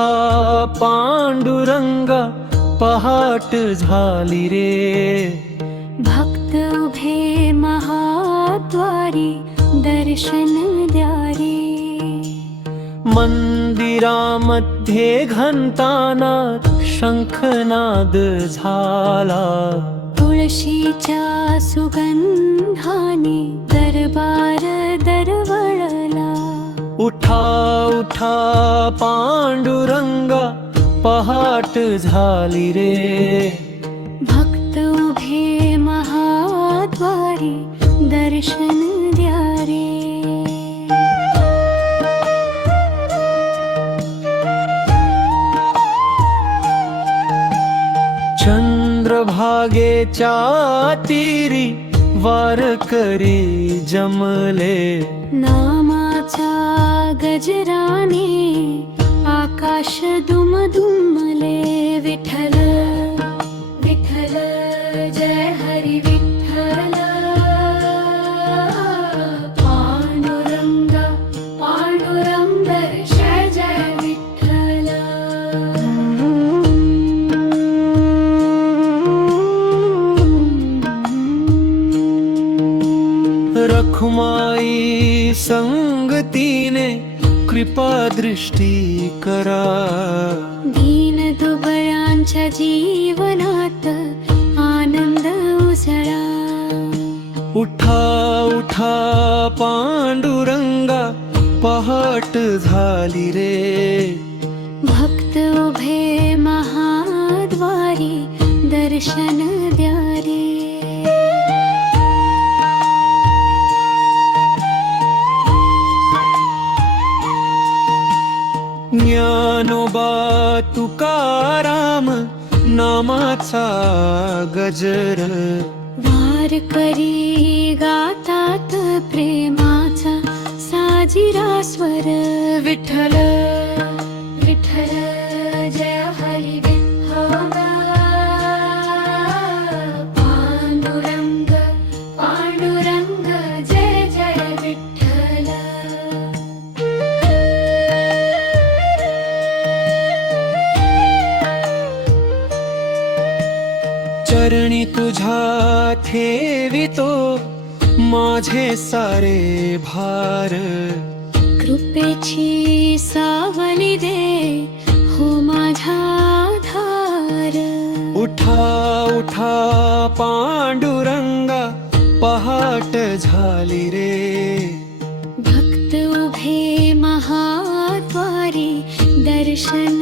उठा पांडुरंगा, पहाट झाली रे. भक्त उभे महाद्वारी, दर्शन द्या रे. मंदिरामध्ये घंटानाद, शंखनाद झाला. तुळशीच्या सुगंधाने दरबार दरवळला. उठा उठा पांडुरंगा, पहाट झाली रे. भक्त उभे महाद्वारी, दर्शन द्या रे. चंद्रभागेच्या तीरी, वारकरी जमले. नामाचा गजराने आकाश दुमदुमले. विठ्ठल विठ्ठल जय हरी विठ्ठल. पांडुरंग पांडुरंग जय जय विठ्ठल. रखुमाई संगतीने, कृपा दृष्टी करा. दीन दुबळ्यांच्या जीवनात आनंद उसळा. उठा उठा पांडुरंगा, पहाट झाली रे. भक्त उभे महाद्वारी, दर्शन द्या रे. ज्ञानोबा तुकाराम, नामाचा गजर. वारकरी गातात प्रेमाचा साजिरा स्वर. विठ्ठल विठ्ठल जय हरी विठ्ठल. पांडुरंग पांडुरंग जय जय विठ्ठल. चरणी तुझ्या ठेवितो, माझे सारे भार. कृपेची सावली दे, हो माझा आधार. उठा उठा पांडुरंगा, पहाट झाली रे. भक्त उभे महाद्वारी, दर्शन